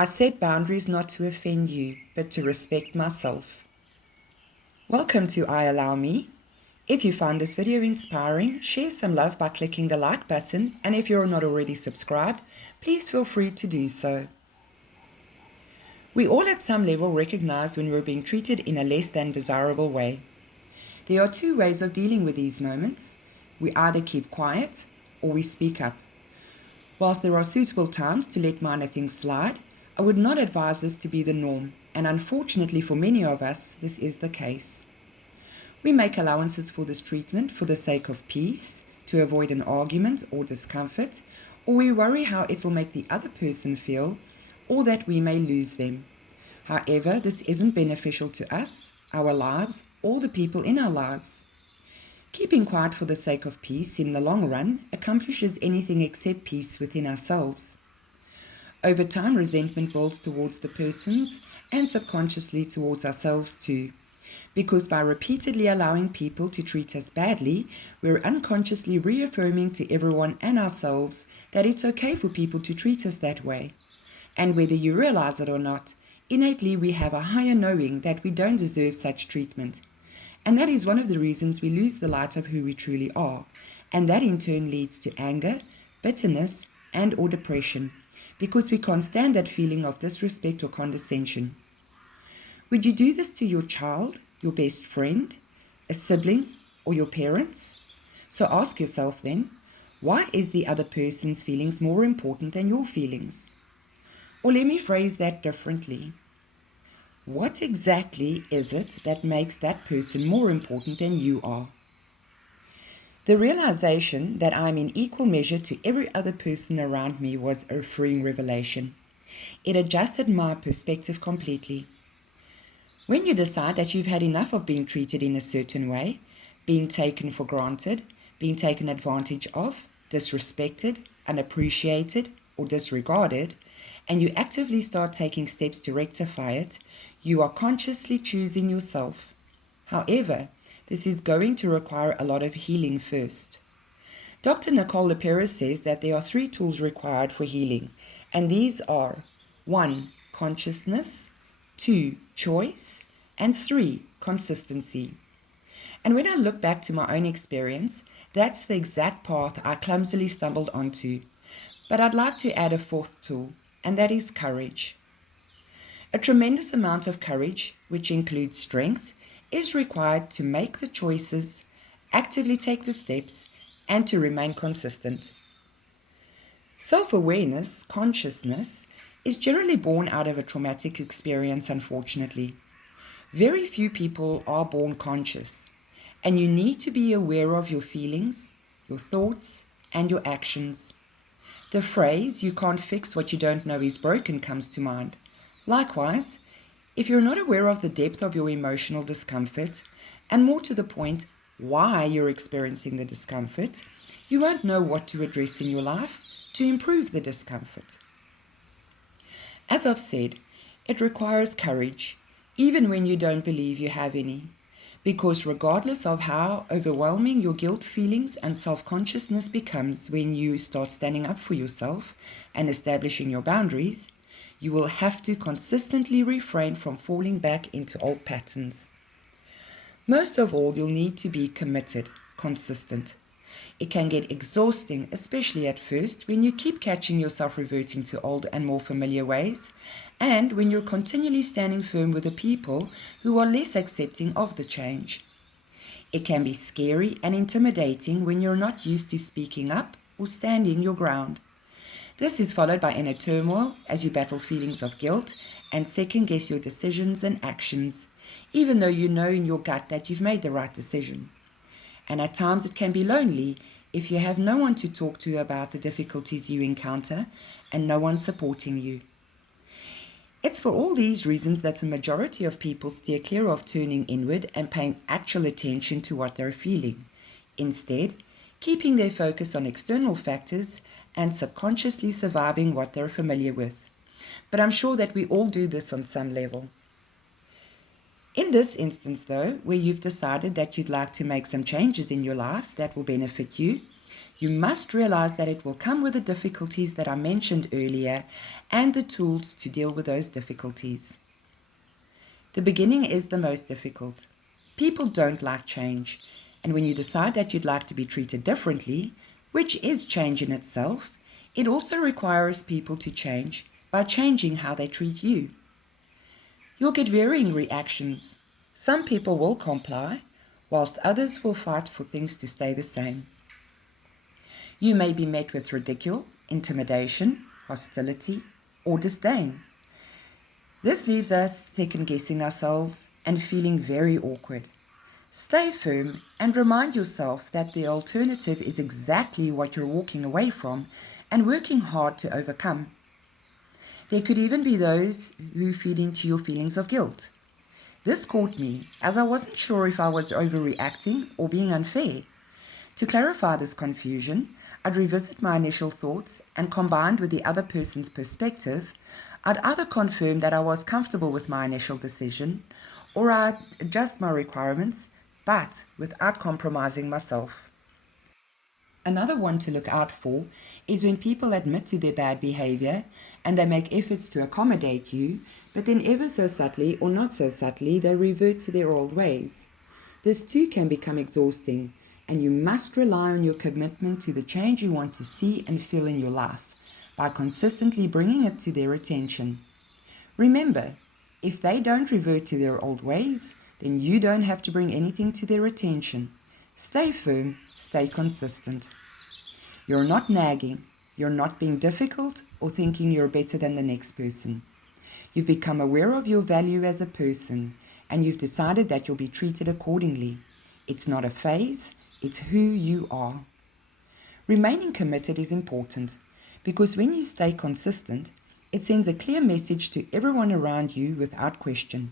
I set boundaries not to offend you, but to respect myself. Welcome to I Allow Me. If you found this video inspiring, share some love by clicking the like button, and if you're not already subscribed, please feel free to do so. We all at some level recognize when we're being treated in a less than desirable way. There are two ways of dealing with these moments. We either keep quiet or we speak up. Whilst there are suitable times to let minor things slide, I would not advise this to be the norm, and unfortunately for many of us, this is the case. We make allowances for this treatment for the sake of peace, to avoid an argument or discomfort, or we worry how it will make the other person feel, or that we may lose them. However, this isn't beneficial to us, our lives, or the people in our lives. Keeping quiet for the sake of peace in the long run accomplishes anything except peace within ourselves. Over time, resentment builds towards the persons and subconsciously towards ourselves too. Because by repeatedly allowing people to treat us badly, we're unconsciously reaffirming to everyone and ourselves that it's okay for people to treat us that way. And whether you realize it or not, innately we have a higher knowing that we don't deserve such treatment. And that is one of the reasons we lose the light of who we truly are, and that in turn leads to anger, bitterness, and or depression, because we can't stand that feeling of disrespect or condescension. Would you do this to your child, your best friend, a sibling, or your parents? So ask yourself then, why is the other person's feelings more important than your feelings? Or let me phrase that differently. What exactly is it that makes that person more important than you are? The realization that I'm in equal measure to every other person around me was a freeing revelation. It adjusted my perspective completely. When you decide that you've had enough of being treated in a certain way, being taken for granted, being taken advantage of, disrespected, unappreciated, or disregarded, and you actively start taking steps to rectify it, you are consciously choosing yourself. However, this is going to require a lot of healing first. Dr. Nicole LePera says that there are 3 tools required for healing, and these are 1. Consciousness, 2. Choice, and 3. Consistency. And when I look back to my own experience, that's the exact path I clumsily stumbled onto. But I'd like to add a 4th tool, and that is courage. A tremendous amount of courage, which includes strength, is required to make the choices, actively take the steps, and to remain consistent. Self-awareness, consciousness, is generally born out of a traumatic experience, unfortunately. Very few people are born conscious, and you need to be aware of your feelings, your thoughts, and your actions. The phrase, "you can't fix what you don't know is broken," comes to mind. Likewise, if you're not aware of the depth of your emotional discomfort, and more to the point, why you're experiencing the discomfort, you won't know what to address in your life to improve the discomfort. As I've said, it requires courage, even when you don't believe you have any, because regardless of how overwhelming your guilt feelings and self-consciousness becomes when you start standing up for yourself and establishing your boundaries, you will have to consistently refrain from falling back into old patterns. Most of all, you'll need to be committed, consistent. It can get exhausting, especially at first, when you keep catching yourself reverting to old and more familiar ways, and when you're continually standing firm with the people who are less accepting of the change. It can be scary and intimidating when you're not used to speaking up or standing your ground. This is followed by inner turmoil as you battle feelings of guilt and second-guess your decisions and actions, even though you know in your gut that you've made the right decision. And at times it can be lonely if you have no one to talk to about the difficulties you encounter and no one supporting you. It's for all these reasons that the majority of people steer clear of turning inward and paying actual attention to what they're feeling. Instead, keeping their focus on external factors and subconsciously surviving what they're familiar with. But I'm sure that we all do this on some level. In this instance, though, where you've decided that you'd like to make some changes in your life that will benefit you, You must realize that it will come with the difficulties that I mentioned earlier and the tools to deal with those difficulties. The beginning is the most difficult. People don't like change, and when you decide that you'd like to be treated differently, which is change in itself, it also requires people to change by changing how they treat you. You'll get varying reactions. Some people will comply, whilst others will fight for things to stay the same. You may be met with ridicule, intimidation, hostility, or disdain. This leaves us second-guessing ourselves and feeling very awkward. Stay firm and remind yourself that the alternative is exactly what you're walking away from and working hard to overcome. There could even be those who feed into your feelings of guilt. This caught me, as I wasn't sure if I was overreacting or being unfair. To clarify this confusion, I'd revisit my initial thoughts, and combined with the other person's perspective, I'd either confirm that I was comfortable with my initial decision, or I'd adjust my requirements, but without compromising myself. Another one to look out for is when people admit to their bad behavior and they make efforts to accommodate you, but then ever so subtly or not so subtly they revert to their old ways. This too can become exhausting, and you must rely on your commitment to the change you want to see and feel in your life by consistently bringing it to their attention. Remember, if they don't revert to their old ways, then you don't have to bring anything to their attention. Stay firm, stay consistent. You're not nagging, you're not being difficult or thinking you're better than the next person. You've become aware of your value as a person, and you've decided that you'll be treated accordingly. It's not a phase, it's who you are. Remaining committed is important, because when you stay consistent, it sends a clear message to everyone around you without question.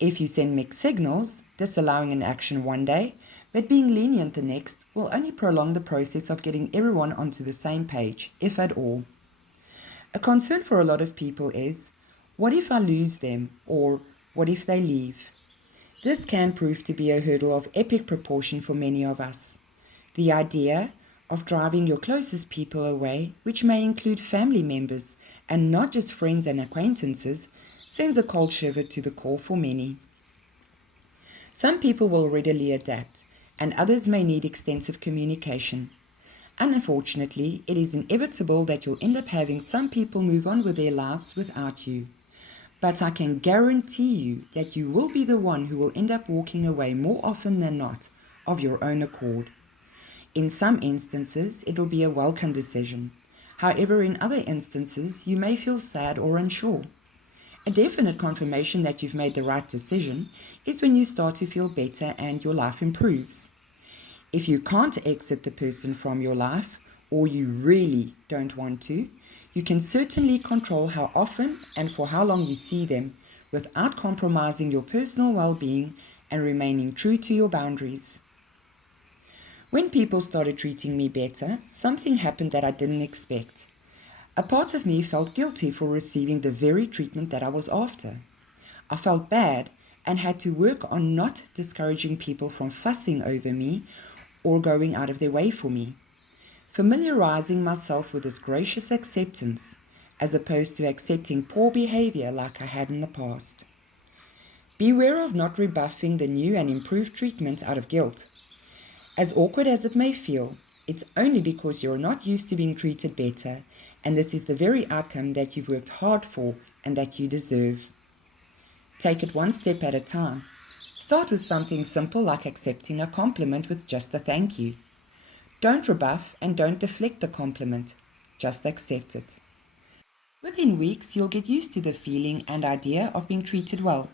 If you send mixed signals, disallowing an action one day, but being lenient the next, will only prolong the process of getting everyone onto the same page, if at all. A concern for a lot of people is, what if I lose them, or what if they leave? This can prove to be a hurdle of epic proportion for many of us. The idea of driving your closest people away, which may include family members and not just friends and acquaintances, sends a cold shiver to the core for many. Some people will readily adapt, and others may need extensive communication. Unfortunately, it is inevitable that you'll end up having some people move on with their lives without you. But I can guarantee you that you will be the one who will end up walking away more often than not of your own accord. In some instances, it'll be a welcome decision. However, in other instances, you may feel sad or unsure. A definite confirmation that you've made the right decision is when you start to feel better and your life improves. If you can't exit the person from your life, or you really don't want to, you can certainly control how often and for how long you see them without compromising your personal well-being and remaining true to your boundaries. When people started treating me better, something happened that I didn't expect. A part of me felt guilty for receiving the very treatment that I was after. I felt bad and had to work on not discouraging people from fussing over me or going out of their way for me. Familiarizing myself with this gracious acceptance, as opposed to accepting poor behavior like I had in the past. Beware of not rebuffing the new and improved treatment out of guilt. As awkward as it may feel, it's only because you're not used to being treated better, and this is the very outcome that you've worked hard for and that you deserve. Take it one step at a time. Start with something simple like accepting a compliment with just a thank you. Don't rebuff and don't deflect the compliment, just accept it. Within weeks, you'll get used to the feeling and idea of being treated well,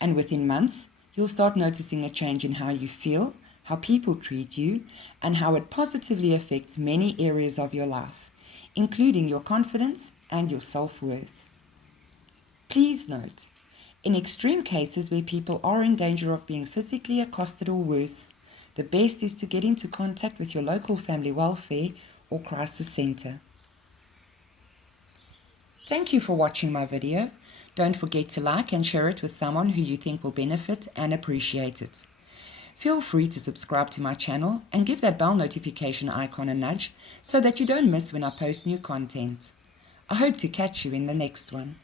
and within months, you'll start noticing a change in how you feel, how people treat you, and how it positively affects many areas of your life, including your confidence and your self-worth. Please note, in extreme cases where people are in danger of being physically accosted or worse, the best is to get into contact with your local family welfare or crisis center. Thank you for watching my video. Don't forget to like and share it with someone who you think will benefit and appreciate it. Feel free to subscribe to my channel and give that bell notification icon a nudge so that you don't miss when I post new content. I hope to catch you in the next one.